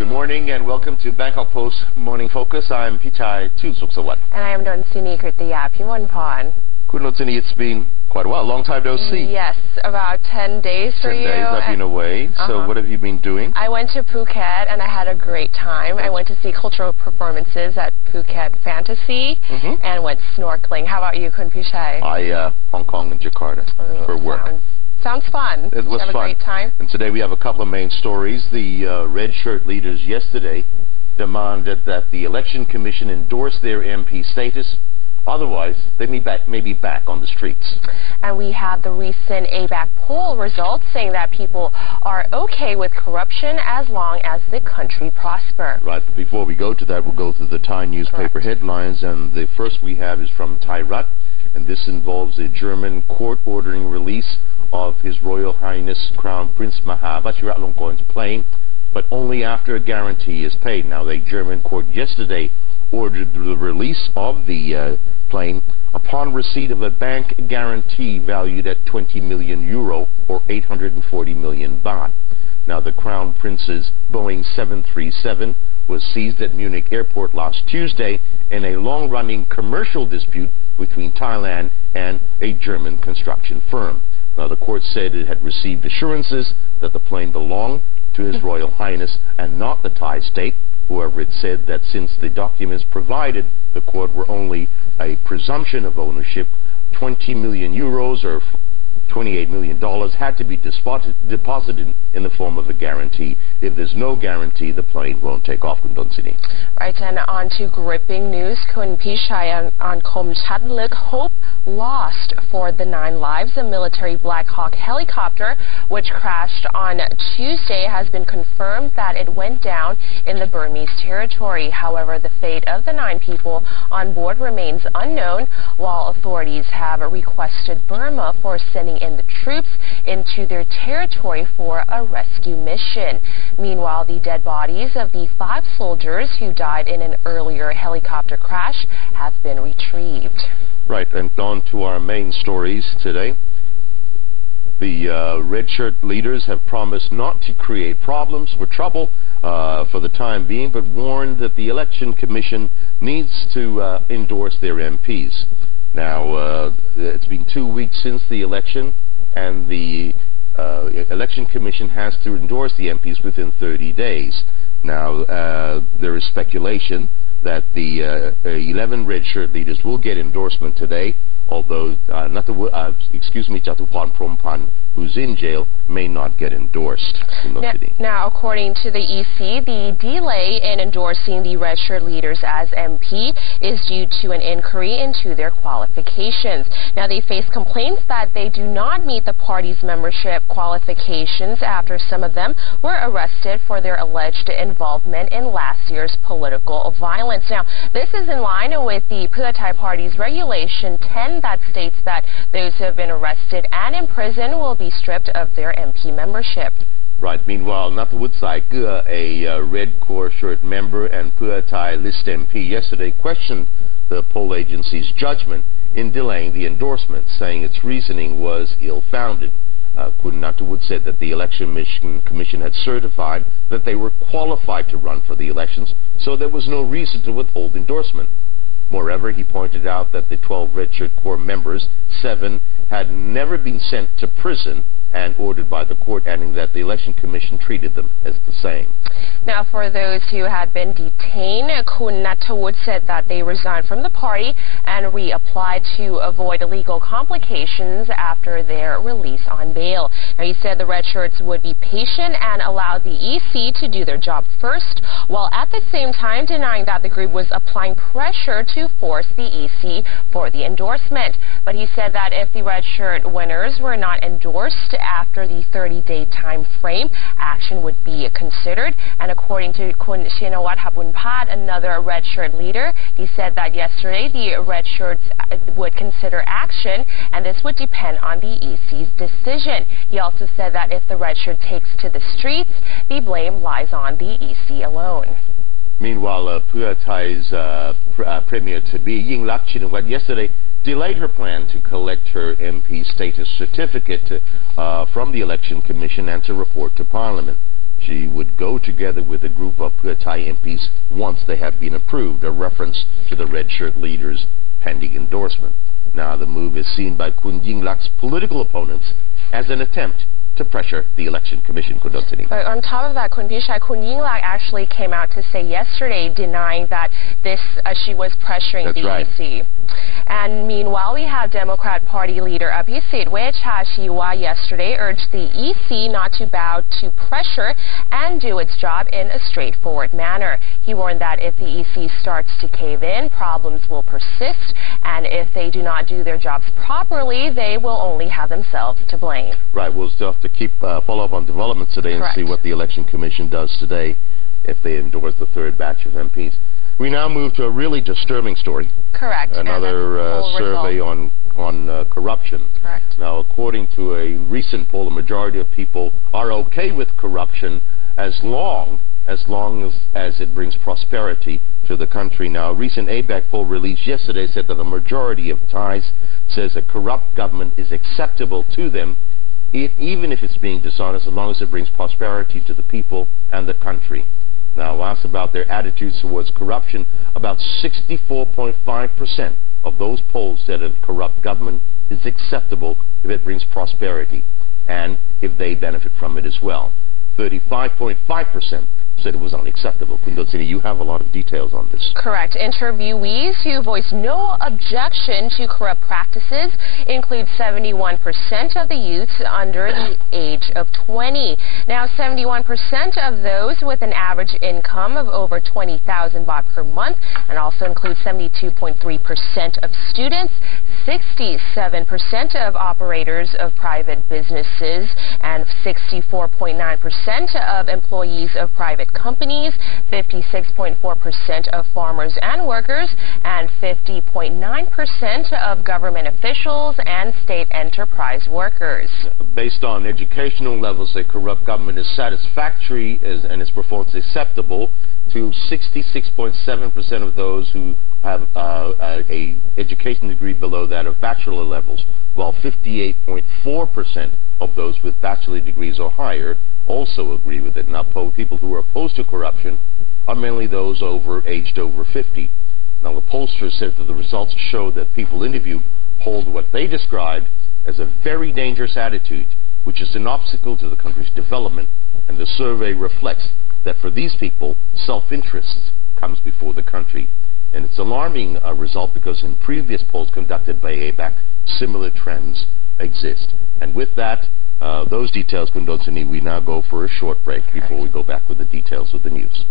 Good morning and welcome to Bangkok Post Morning Focus. I'm Pichai Chuensuksawadi. And I am Dolsinee Kritayapimonporn. Good Dolsinee, it's been quite a while. Long time no see. Yes, about 10 days for you. 10 days I've been away. So what have you been doing? I went to Phuket and I had a great time. I went to see cultural performances at Phuket Fantasy and went snorkeling. How about you, Kun Pichai? Hong Kong and Jakarta for work. Sounds fun. It was fun. Have a great time? And today we have a couple of main stories. The red shirt leaders yesterday demanded that the Election Commission endorse their MP status. Otherwise, they may be back on the streets. And we have the recent ABAC poll results saying that people are okay with corruption as long as the country prosper. Right, but before we go to that, we'll go through the Thai newspaper headlines. And the first we have is from Thai Rat, and this involves a German court ordering release of His Royal Highness Crown Prince Maha Vajiralongkorn's plane, but only after a guarantee is paid. Now, the German court yesterday ordered the release of the plane upon receipt of a bank guarantee valued at 20 million euro or 840 million baht. Now, the Crown Prince's Boeing 737 was seized at Munich Airport last Tuesday in a long-running commercial dispute between Thailand and a German construction firm. Now, the court said it had received assurances that the plane belonged to His Royal Highness and not the Thai state. However, it said that since the documents provided the court were only a presumption of ownership, 20 million euros or $28 million had to be deposited in the form of a guarantee. If there's no guarantee, the plane won't take off. Dolsinee. Right, and on to gripping news. Kun Pichai on Kom Chatlik, hope lost for the 9 lives. A military Black Hawk helicopter, which crashed on Tuesday, has been confirmed that it went down in the Burmese territory. However, the fate of the 9 people on board remains unknown, while authorities have requested Burma for sending in the troops into their territory for a rescue mission. Meanwhile, the dead bodies of the 5 soldiers who died in an earlier helicopter crash have been retrieved. Right, and on to our main stories today. The red shirt leaders have promised not to create problems or trouble for the time being, but warned that the Election Commission needs to endorse their MPs. Now, it's been 2 weeks since the election, and the Election Commission has to endorse the MPs within 30 days. Now, there is speculation that the 11 red shirt leaders will get endorsement today, although Jatupan Prompan, who's in jail, may not get endorsed. Now, according to the EC, the delay in endorsing the red shirt leaders as MP is due to an inquiry into their qualifications. Now, they face complaints that they do not meet the party's membership qualifications after some of them were arrested for their alleged involvement in last year's political violence. Now, this is in line with the Pichai Party's Regulation 10 that states that those who have been arrested and imprisoned will be stripped of their MP membership. Right. Meanwhile, Nathawood Gur, a red core shirt member and Pichai list MP, yesterday questioned the poll agency's judgment in delaying the endorsement, saying its reasoning was ill-founded. Kun Nathawood said that the Election Commission had certified that they were qualified to run for the elections, so there was no reason to withhold endorsement. Moreover, he pointed out that the 12 red shirt corps members, 7 had never been sent to prison and ordered by the court, adding that the Election Commission treated them as the same. Now, for those who had been detained, Kun Nathawood said that they resigned from the party and reapplied to avoid legal complications after their release on bail. Now, he said the red shirts would be patient and allow the EC to do their job first, while at the same time denying that the group was applying pressure to force the EC for the endorsement. But he said that if the red shirt winners were not endorsed after the 30-day time frame, action would be considered. And according to Kun Shinawat Habunpat, another red shirt leader, he said that yesterday the red shirts would consider action, and this would depend on the EC's decision. He also said that if the red shirt takes to the streets, the blame lies on the EC alone. Meanwhile, Pichai's Premier-to-be Yingluck Shinawat yesterday delayed her plan to collect her MP status certificate from the Election Commission and to report to Parliament. she would go together with a group of Pichai MPs once they have been approved, a reference to the red shirt leader's pending endorsement. Now, the move is seen by Kun Yingluck's political opponents as an attempt to pressure the Election Commission. But on top of that, Kun Yingluck actually came out to say yesterday, denying that she was pressuring the EC. And meanwhile, we have Democrat Party leader Abhisit Wechashiwa yesterday urged the EC not to bow to pressure and do its job in a straightforward manner. He warned that if the EC starts to cave in, problems will persist, and if they do not do their jobs properly, they will only have themselves to blame. Right. We'll still have to keep follow up on developments today and see what the Election Commission does today if they endorse the third batch of MPs. We now move to a really disturbing story. Correct. Another survey on corruption. Correct. Now, according to a recent poll, a majority of people are okay with corruption as long as it brings prosperity to the country. Now, a recent ABAC poll released yesterday said that the majority of Thais says a corrupt government is acceptable to them, even if it's being dishonest, as long as it brings prosperity to the people and the country. Now, asked about their attitudes towards corruption, about 64.5% of those polled said a corrupt government is acceptable if it brings prosperity and if they benefit from it as well. 35.5% said it was unacceptable. Dolsinee, you have a lot of details on this. Correct. Interviewees who voiced no objection to corrupt practices include 71% of the youths under the age of 20. Now, 71% of those with an average income of over 20,000 baht per month, and also includes 72.3% of students, 67% of operators of private businesses, and 64.9% of employees of private companies, 56.4% of farmers and workers, and 50.9% of government officials and state enterprise workers. Based on educational levels, a corrupt government is satisfactory and its performance acceptable to 66.7% of those who have a education degree below that of bachelor levels, while 58.4% of those with bachelor degrees or higher also agree with it. Now, people who are opposed to corruption are mainly those aged over 50. Now, the pollsters said that the results show that people interviewed hold what they described as a very dangerous attitude, which is an obstacle to the country's development, and the survey reflects that for these people, self-interest comes before the country. And it's an alarming result because in previous polls conducted by ABAC, similar trends exist. And with that, those details, Dolsinee, we now go for a short break before we go back with the details of the news.